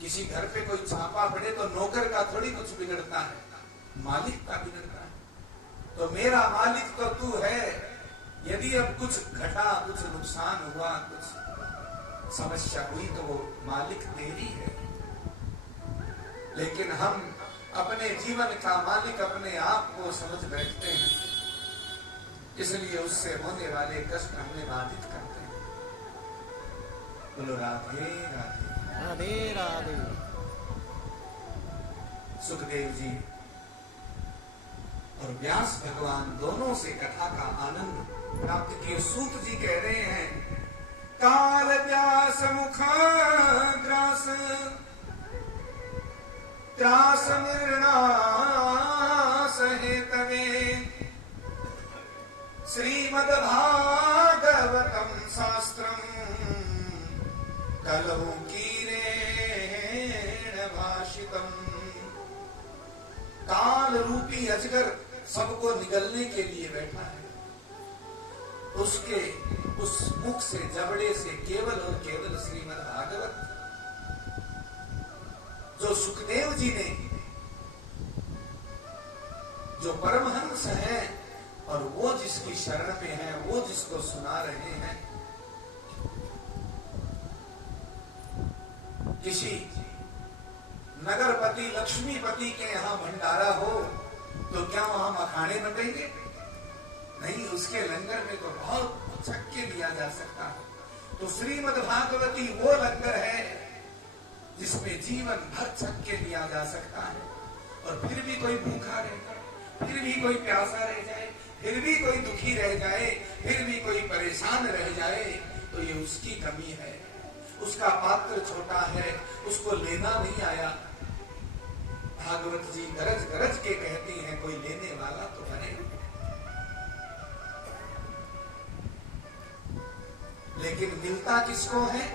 किसी घर पे कोई छापा पड़े तो नौकर का थोड़ी कुछ बिगड़ता है, मालिक का बिगड़ता है। तो मेरा मालिक तो तू है। यदि अब कुछ घटा, कुछ नुकसान हुआ, कुछ समस्या हुई तो वो मालिक तेरी है। लेकिन हम अपने जीवन का मालिक अपने आप को समझ बैठते हैं, इसलिए उससे होने वाले कष्ट हमें बाधित करते हैं। बोलो राधे राधे। राधे राधे। सुखदेव जी और व्यास भगवान दोनों से कथा का आनंद प्राप्त किए। सूत जी कह रहे हैं, काल व्यास मुख ग्रास त्रास मृणा सहेतवे श्रीमद् भागवतम शास्त्रम कलहु कीरेण भाषितम। काल रूपी अजगर सबको निगलने के लिए बैठा है। उसके उस मुख से, जबड़े से केवल और केवल श्रीमद् भागवत, जो सुखदेव जी ने, जो परमहंस हैं और वो जिसकी शरण में है, वो जिसको सुना रहे हैं। किसी नगरपति लक्ष्मीपति के यहां भंडारा हो तो क्या वहां मखाने बटेंगे? नहीं, उसके लंगर में तो बहुत छक्के लिया जा सकता है। तो श्रीमद् भागवती वो लंगर है जिसमें जीवन भर छक्के लिया जा सकता है। और फिर भी कोई भूखा रह जाए, फिर भी कोई प्यासा रह जाए, फिर भी कोई दुखी रह जाए, फिर भी कोई परेशान रह जाए, तो ये उसकी कमी है। उसका पात्र छोटा है, उसको लेना नहीं आया। भागवत जी गरज गरज के कहती हैं, कोई लेने वाला तो बने। लेकिन मिलता किसको है?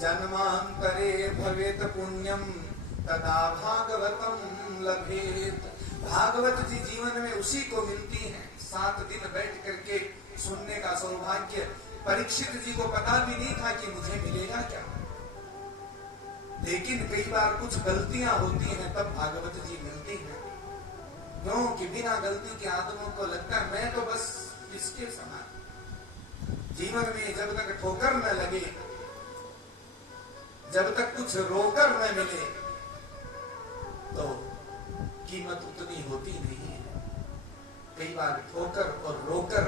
जन्मांतरे भवेत पुण्यम तदा भागवतम लभेत। भागवत जी जीवन में उसी को मिलती है। 7 दिन बैठ करके सुनने का सौभाग्य परीक्षित जी को पता भी नहीं था कि मुझे मिलेगा क्या। लेकिन कई बार कुछ गलतियां होती हैं, तब भागवत जी मिलती हैं। क्योंकि बिना गलती के आदमियों को लगता है मैं तो बस इसके समान। जीवन में जब तक ठोकर न लगे, जब तक कुछ रोकर न मिले, तो कीमत उतनी होती नहीं है। कई बार ठोकर और रोकर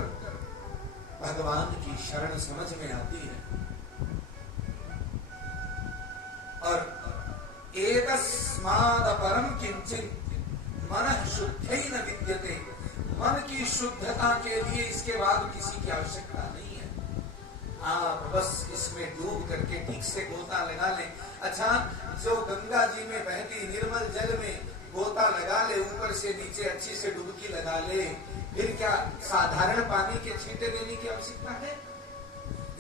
भगवान की शरण समझ में आती है। और एकस्माद परम किंचित मनः शुद्धेन विद्यते। मन की शुद्धता के लिए इसके बाद किसी की आवश्यकता नहीं है। आप बस इसमें डूब करके ठीक से गोता लगा लें। अच्छा, जो गंगा जी में बहती निर्मल जल में गोता लगा ले, ऊपर से नीचे अच्छी से डुबकी लगा ले, फिर क्या साधारण पानी के छींटे देने की आवश्यकता है?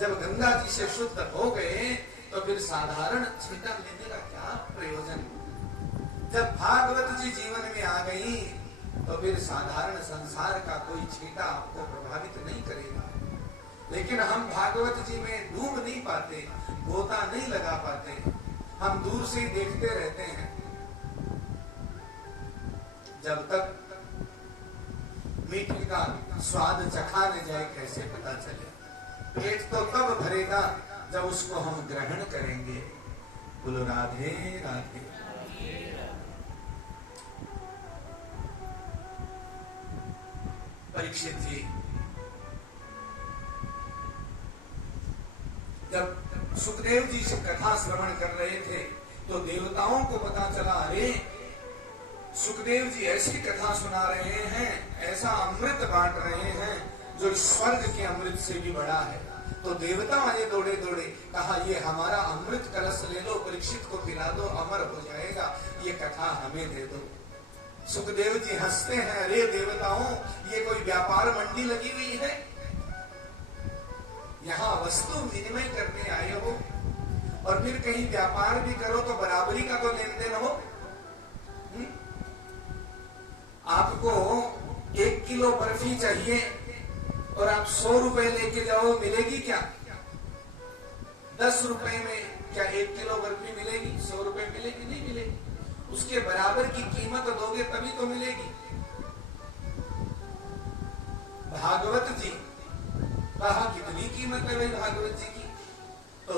जब गंगा जी से शुद्ध हो गए तो फिर साधारण छींटा लेने का क्या प्रयोजन? जब भागवत जी जीवन में आ गई तो फिर साधारण संसार का कोई छींटा आपको प्रभावित नहीं करेगा। लेकिन हम भागवत जी में डूब नहीं पाते, गोता नहीं लगा पाते, हम दूर से ही देखते रहते हैं। जब तक मीठ का स्वाद चखा न जाए कैसे पता चले? पेट तो तब भरेगा जब उसको हम ग्रहण करेंगे। बोलो राधे राधे। परीक्षित जी जब सुखदेव जी से कथा श्रवण कर रहे थे तो देवताओं को पता चला, अरे सुखदेव जी ऐसी कथा सुना रहे हैं, ऐसा अमृत बांट रहे हैं जो स्वर्ग के अमृत से भी बड़ा है। तो देवता आए दौड़े दौड़े, कहा ये हमारा अमृत कलश ले लो, परीक्षित को पिला दो, अमर हो जाएगा, ये कथा हमें दे दो। सुखदेव जी हंसते हैं, अरे देवताओं, ये कोई व्यापार मंडी लगी हुई है? यहाँ वस्तु विनिमय करने आए हो, और फिर कहीं व्यापार भी करो तो बराबरी का तो लेन देन हो। आपको 1 किलो बर्फी चाहिए और आप 100 रुपए लेके जाओ, मिलेगी क्या? 10 रुपए में क्या 1 किलो बर्फी मिलेगी? 100 रुपए मिलेगी? नहीं मिलेगी। उसके बराबर की कीमत दोगे तभी तो मिलेगी। भागवत जी, कहा कितनी कीमत है भाई भागवत जी की? तो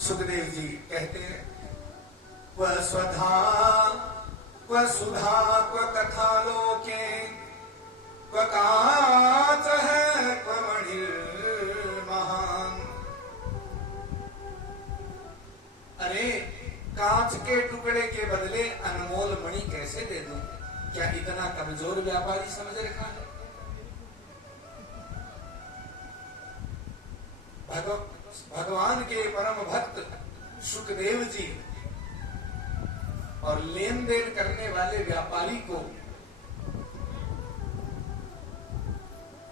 सुखदेव जी कहते हैं, क्व स्वधा क्व सुधा क्व कथा लोके क्व काच है क्व मणिर्महान। अरे कांच के टुकड़े के बदले अनमोल मणि कैसे दे दूं? क्या इतना कमजोर व्यापारी समझ रखा है? भगवान के परम भक्त सुखदेव जी और लेन देन करने वाले व्यापारी को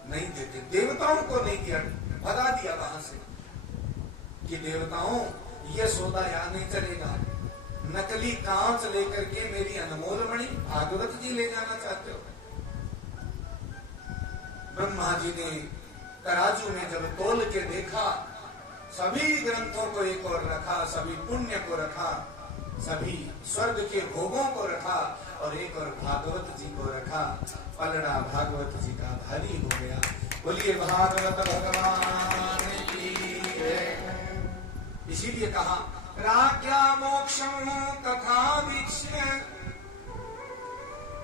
नहीं देते, देवताओं को नहीं दिया, भगा दिया वहां से कि देवताओं ये सौदा यहां नहीं चलेगा। नकली कांच लेकर के मेरी अनमोल मणि भागवत जी ले जाना चाहते हो? ब्रह्मा जी ने तराजू में जब तोल के देखा, सभी ग्रंथों को एक और रखा, सभी पुण्य को रखा, सभी स्वर्ग के भोगों को रखा और एक और भागवत जी को रखा। पलड़ा भागवत जी का भारी हो गया। बोलिए भागवत भगवान की जय। इसीलिए कहा राज्ञा मोक्षम तथा वीक्ष्य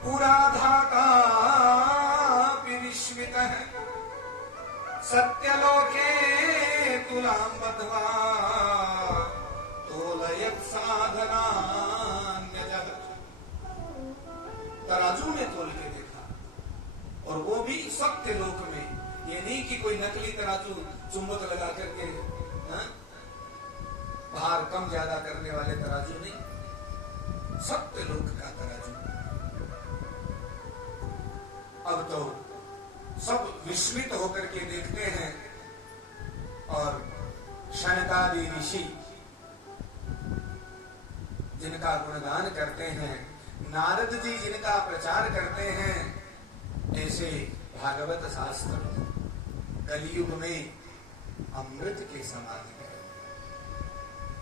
पुराधाता विस्मित है सत्यलोके तुलां बद्ध्वा तोलयत् साधनान्य जगत्। तराजू में तोल के देखा, और वो भी सत्य लोक में। ये नहीं कि कोई नकली तराजू चुंबक लगा करके भार कम ज्यादा करने वाले तराजू नहीं, सत्य लोक का तराजू। अब तो सब विस्मित होकर के देखते हैं, और शनकादि ऋषि जिनका गुणगान करते हैं, नारद जी जिनका प्रचार करते हैं, ऐसे भागवत शास्त्र कलियुग में अमृत के समान है।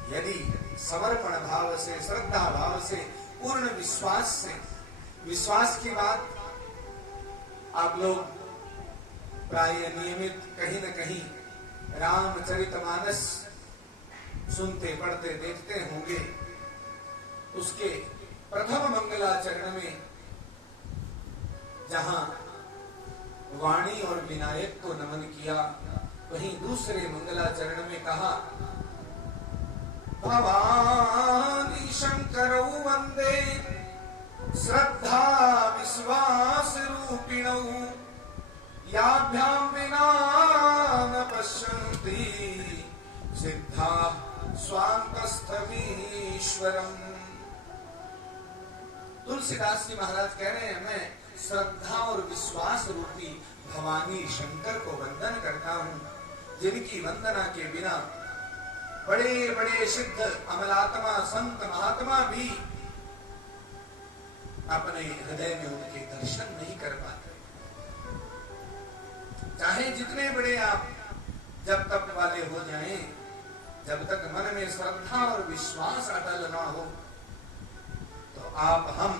यदि समर्पण भाव से, श्रद्धा भाव से, पूर्ण विश्वास से, विश्वास की बात आप लोग प्राय नियमित कहीं न कहीं रामचरितमानस सुनते पढ़ते देखते होंगे। उसके प्रथम मंगलाचरण में जहां वाणी और विनायक को नमन किया, वहीं दूसरे मंगलाचरण में कहा भवानी शंकरौ वंदे श्रद्धा विश्वास रूपिणौ याभ्याम विना न पश्यन्ति सिद्धा स्वान्तस्थमीश्वरम्। तुलसीदास जी महाराज कह रहे हैं, मैं श्रद्धा और विश्वास रूपी भवानी शंकर को वंदन करता हूं, जिनकी वंदना के बिना बड़े बड़े सिद्ध अमलात्मा संत महात्मा भी अपने हृदय में उनके दर्शन नहीं कर पाते। चाहे जितने बड़े आप जब तक वाले हो जाएं, जब तक मन में श्रद्धा और विश्वास अटल ना हो, तो आप हम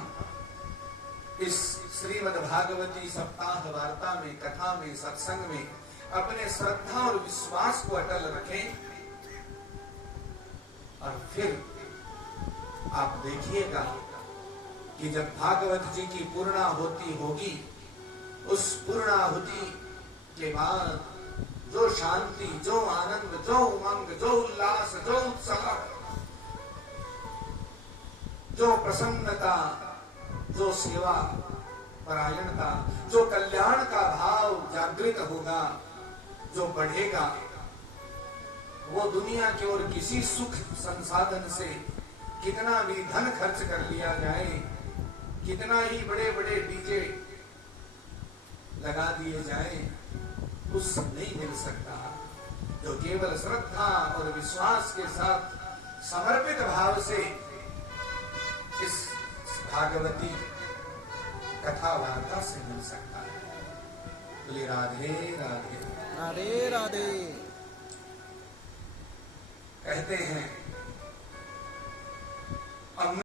इस श्रीमद् भागवती सप्ताह वार्ता में, कथा में, सत्संग में अपने श्रद्धा और विश्वास को अटल रखें। और फिर आप देखिएगा कि जब भागवत जी की पूर्णाहुति होगी, उस पूर्णाहुति के बाद जो शांति, जो आनंद, जो उमंग, जो उल्लास, जो उत्साह, जो प्रसन्नता, जो सेवा परायणता, जो कल्याण का भाव जागृत होगा, जो बढ़ेगा, वो दुनिया के और किसी सुख संसाधन से कितना भी धन खर्च कर लिया जाए, कितना ही बड़े बड़े डीजे लगा दिए जाए, उससे नहीं मिल सकता। जो केवल श्रद्धा और विश्वास के साथ समर्पित भाव से इस भागवती कथा वार्ता से मिल सकता है। बोलिए राधे राधे, राधे राधे। कहते हैं